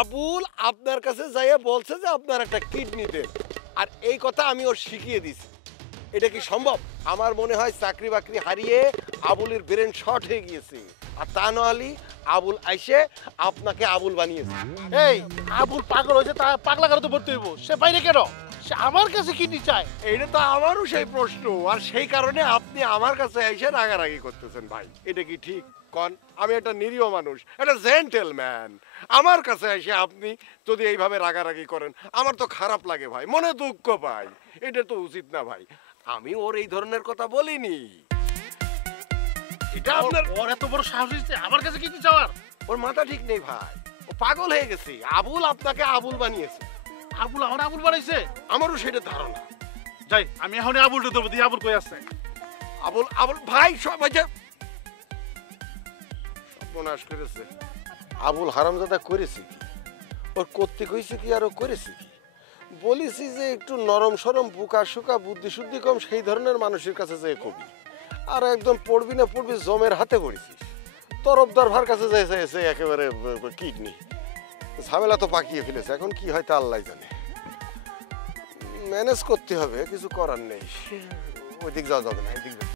আবুল আপনার কাছে যাইয়া বলছে যে আপনার একটা কিডনি দেন, আর এই কথা আমি ওর শিখিয়ে দিছি। এটা কি সম্ভব? আমার মনে হয় চাকরি বাকরি হারিয়ে আবুলের ব্রেন শর্ট হয়ে গিয়েছে, আর তা নাহলে আবুল আইসে আপনাকে আবুল বানিয়েছে। এই আবুল পাগল হয়েছে, তা পাগলা করে তো ভর্তি হইব। সে বাইরে কেন? সে আমার কাছে কিডনি চায়। এইটা তো আমারও সেই প্রশ্ন, আর সেই কারণে আপনি আমার কাছে এসে রাগারাগি করতেছেন ভাই। এটা কি ঠিক কন? আমি একটা নিরীহ মানুষ, একটা জেন্টেলম্যান। আমার কাছে এসে আপনি যদি এইভাবে রাগারাগি করেন, আমার তো খারাপ লাগে ভাই, মনে দুঃখ পাই। এটা তো উচিত না ভাই। আমি ওর এই ধরনের কথা বলিনি। এটা আপনার, ওর এত বড় সাহস হয়েছে আমার কাছে কিডনি চাওয়ার? ওর মাথা ঠিক নেই ভাই, ও পাগল হয়ে গেছে। আবুল আপনাকে আবুল বানিয়েছে। আবুল আমার আবুল বানাইছে? আমারও সেটা ধারণা। যাই, আমি এখন আবুলটা ধরবো। দিয়ে আবুল কই আছে? আবুল আবুল ভাই সব সর্বনাশ করেছে। আবুল হারামজাদা করেছে কি? ওর কর্তৃক হয়েছে কি আর ও করেছে কি? বলেছি যে একটু নরম সরম বুকা সুকা বুদ্ধি শুদ্ধি কম সেই ধরনের মানুষের কাছে যে কবি, আর একদম পড়বি না পড়বি জমের হাতে পড়েছিস। তরফদার ভার কাছে যাইছে একেবারে কিডনি। ঝামেলা তো পাকিয়ে ফেলেছে, এখন কি হয় তা আল্লাহ জানে। ম্যানেজ করতে হবে, কিছু করার নেই। ওই দিক যাওয়া যাবে না, এদিক